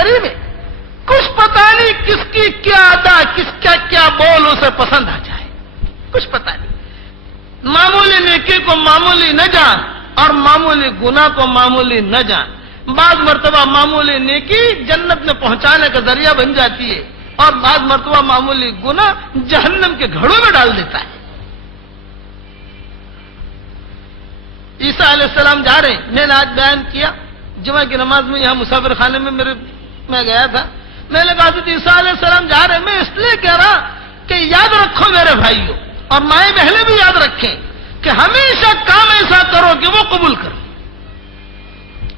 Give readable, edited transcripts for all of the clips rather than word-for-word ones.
قریب ہے. کچھ پتا نہیں کس کی کیا ادا، کس کا کیا بول اسے پسند آ جائے، کچھ پتا نہیں. معمولی نیکی کو معمولی نہ جان اور معمولی گناہ کو معمولی نہ جان. بعض مرتبہ معمولی نیکی جنت میں پہنچانے کا ذریعہ بن جاتی ہے اور بعض مرتبہ معمولی گناہ جہنم کے گھڑوں میں ڈال دیتا ہے. عیسیٰ علیہ السلام جا رہے ہیں. میں نے آج بیان کیا جمعہ کی نماز میں، یہاں مسافر خانے میں میں گیا تھا. میں نے کہا حضرت عیسیٰ علیہ السلام جا رہے ہیں. میں اس لیے کہہ رہا کہ یاد رکھو میرے بھائیوں اور مائیں بہنیں بھی یاد رکھیں کہ ہمیشہ کام ایسا کرو کہ وہ قبول کرو.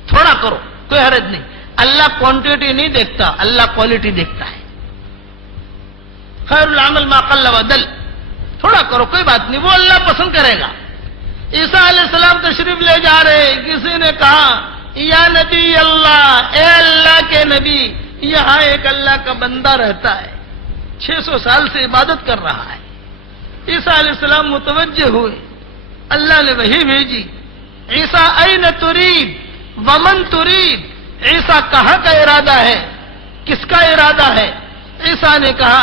تھوڑا کرو، کوئی حرج نہیں. اللہ کوانٹٹی نہیں دیکھتا، اللہ کوالٹی دیکھتا ہے. خیر العمل ما قل ودل. تھوڑا کرو، کوئی بات نہیں، وہ اللہ پسند کرے گا. عیسیٰ علیہ السلام تشریف لے جا رہے. کسی نے کہا یا نبی اللہ، اے اللہ کے نبی، یہاں ایک اللہ کا بندہ رہتا ہے، 600 سال سے عبادت کر رہا ہے. عیسیٰ علیہ السلام متوجہ ہوئے. اللہ نے وحی بھیجی، عیسیٰ این ترید ومن ترید. عیسیٰ کہاں کا ارادہ ہے، کس کا ارادہ ہے؟ عیسیٰ نے کہا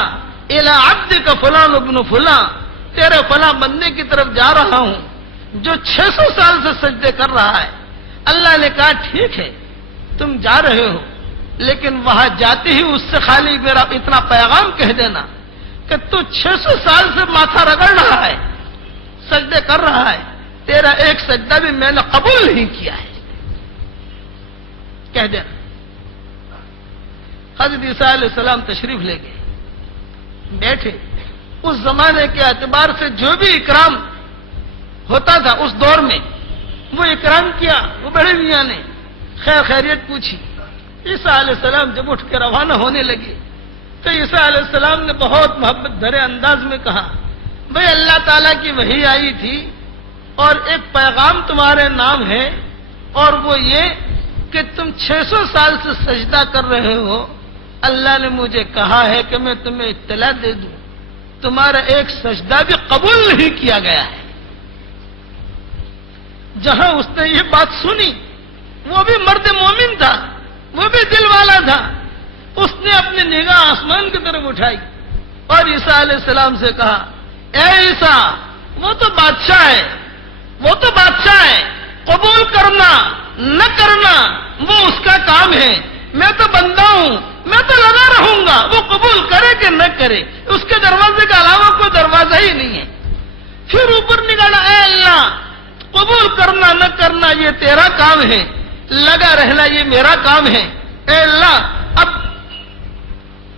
الی عبدک فلان ابن فلاں، تیرے فلاں بندے کی طرف جا رہا ہوں جو 600 سال سے سجدے کر رہا ہے. اللہ نے کہا ٹھیک ہے تم جا رہے ہو، لیکن وہاں جاتے ہی اس سے خالی میرا اتنا پیغام کہہ دینا کہ تو 600 سال سے ماتھا رگڑ رہا ہے، سجدے کر رہا ہے، تیرا ایک سجدہ بھی میں نے قبول نہیں کیا ہے، کہہ دینا. حضرت عیسیٰ علیہ السلام تشریف لے گئے، بیٹھے. اس زمانے کے اعتبار سے جو بھی اکرام ہوتا تھا اس دور میں وہ اکرام کیا. وہ بڑے میاں نے خیر خیریت پوچھی. عیسیٰ علیہ السلام جب اٹھ کے روانہ ہونے لگے تو عیسیٰ علیہ السلام نے بہت محبت بھرے انداز میں کہا بھئی اللہ تعالیٰ کی وحی آئی تھی اور ایک پیغام تمہارے نام ہے، اور وہ یہ کہ تم 600 سال سے سجدہ کر رہے ہو. اللہ نے مجھے کہا ہے کہ میں تمہیں اطلاع دے دوں تمہارا ایک سجدہ بھی قبول نہیں کیا گیا ہے. جہاں اس نے یہ بات سنی، وہ بھی مرد مومن تھا، وہ بھی دل والا تھا، اس نے اپنی نگاہ آسمان کی طرف اٹھائی اور عیسیٰ علیہ السلام سے کہا اے عیسیٰ، وہ تو بادشاہ ہے، وہ تو بادشاہ ہے، قبول کرنا نہ کرنا وہ اس کا کام ہے. میں تو بندہ ہوں، میں تو لگا رہوں گا، وہ قبول کرے کہ نہ کرے، اس کے دروازے کے علاوہ کوئی دروازہ ہی نہیں ہے. پھر اوپر نکالا اے اللہ، قبول کرنا نہ کرنا یہ تیرا کام ہے، لگا رہنا یہ میرا کام ہے. اے اللہ اب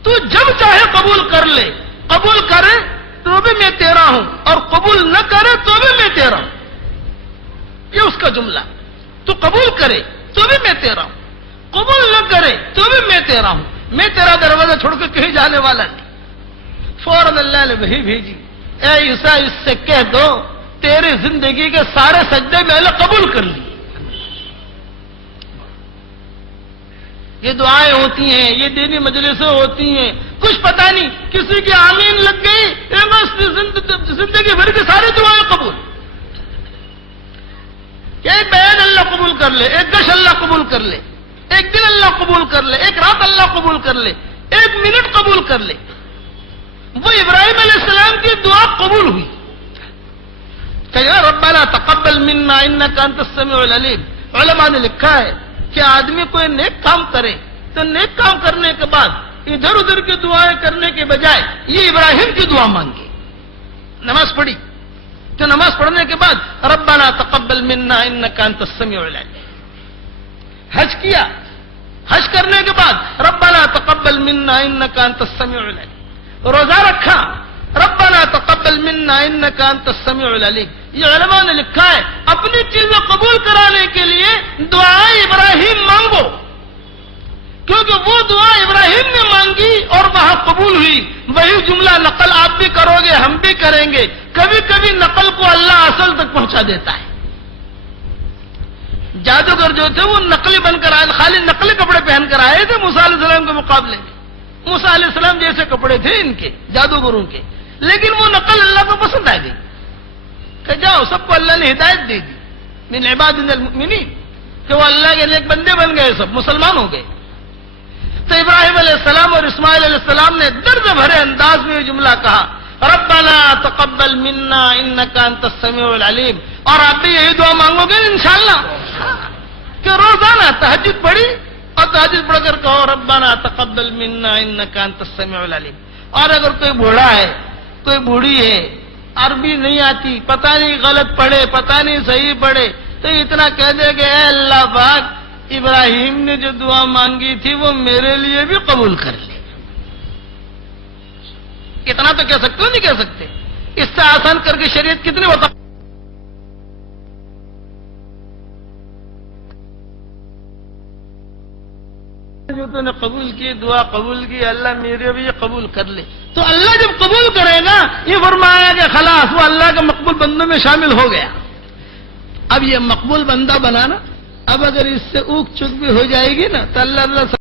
تو جب چاہے قبول کر لے، قبول کرے تو بھی میں تیرا ہوں اور قبول نہ کرے تو بھی میں تیرا ہوں. یہ اس کا جملہ. تو قبول کرے تو بھی میں تیرا ہوں، قبول نہ کرے تو بھی میں تیرا ہوں، میں تیرا دروازہ چھوڑ کے کہیں جانے والا نہیں. فوراً اللہ نے وحی بھیجی اے عیسیٰ اس سے کہہ دو تیری زندگی کے سارے سجدے میں نے قبول کر لی. یہ دعائیں ہوتی ہیں، یہ دینی مجلسیں ہوتی ہیں، کچھ پتہ نہیں کسی کی آمین لگ گئی، زندگی بھر کی ساری دعائیں قبول. ایک بیان اللہ قبول کر لے، ایک گش اللہ قبول کر لے، ایک دن اللہ قبول کر لے، ایک رات اللہ قبول کر لے، ایک منٹ قبول کر لے. وہ ابراہیم علیہ السلام کی دعا قبول ہوئی کہ یا ربنا تقبل منا انک انت السمیع العلیم. علماء نے لکھا ہے کہ آدمی کوئی نیک کام کرے تو نیک کام کرنے کے بعد ادھر ادھر کی دعائیں کرنے کے بجائے یہ ابراہیم کی دعا مانگی. نماز پڑھی تو نماز پڑھنے کے بعد ربنا تقبل منا انک انت السمیع العلیم. حج کیا، حج کرنے کے بعد ربنا تقبل منا انک انت السمیع العلیم. روزہ رکھا ربنا تقبل منا انک انت السمیع العلیم. یہ علماء نے لکھا ہے اپنی چیزیں قبول کرانے کے لیے دعائیں ابراہیم مانگو، کیونکہ وہ دعا ابراہیم نے مانگی اور وہاں قبول ہوئی. وہی جملہ نقل آپ بھی کرو گے، ہم بھی کریں گے. کبھی کبھی نقل کو اللہ اصل تک پہنچا دیتا ہے. جادوگر جو تھے وہ نقلی بن کر آئے، خالی نقلی کپڑے پہن کر آئے تھے موسیٰ علیہ السلام کے مقابلے میں. موسیٰ علیہ السلام جیسے کپڑے تھے ان کے جادوگروں کے، لیکن وہ نقل اللہ کو پسند آ گئی کہ جاؤ سب کو اللہ نے ہدایت دے دی من عبادنا المؤمنین کہ وہ اللہ کے نیک بندے بن گئے، سب مسلمان ہو گئے. تو ابراہیم علیہ السلام اور اسماعیل علیہ السلام نے درد بھرے انداز میں یہ جملہ کہا، ربنا تقبل منا انک انت السمیع العلیم. اور آپ بھی یہی دعا مانگو گے انشاءاللہ کہ روزانہ تہجد پڑھی اور تہجد پڑھ کر کہو ربنا تقبل منا انک انت السمیع العلیم. اور اگر کوئی بوڑھا ہے، کوئی بوڑھی ہے، عربی نہیں آتی، پتہ نہیں غلط پڑھے، پتہ نہیں صحیح پڑھے، تو اتنا کہہ دے کہ اے اللہ پاک، ابراہیم نے جو دعا مانگی تھی وہ میرے لیے بھی قبول کر لی. اتنا تو کہہ سکتے ہو، نہیں کہہ سکتے؟ اس سے آسان کر کے شریعت کتنی ہوتا. جو تو نے قبول کی، دعا قبول کی، اللہ میرے بھی یہ قبول کر لے. تو اللہ جب قبول کرے گا، یہ فرمایا کہ خلاص وہ اللہ کے مقبول بندوں میں شامل ہو گیا. اب یہ مقبول بندہ بنانا، اب اگر اس سے اوک چک بھی ہو جائے گی نا تو اللہ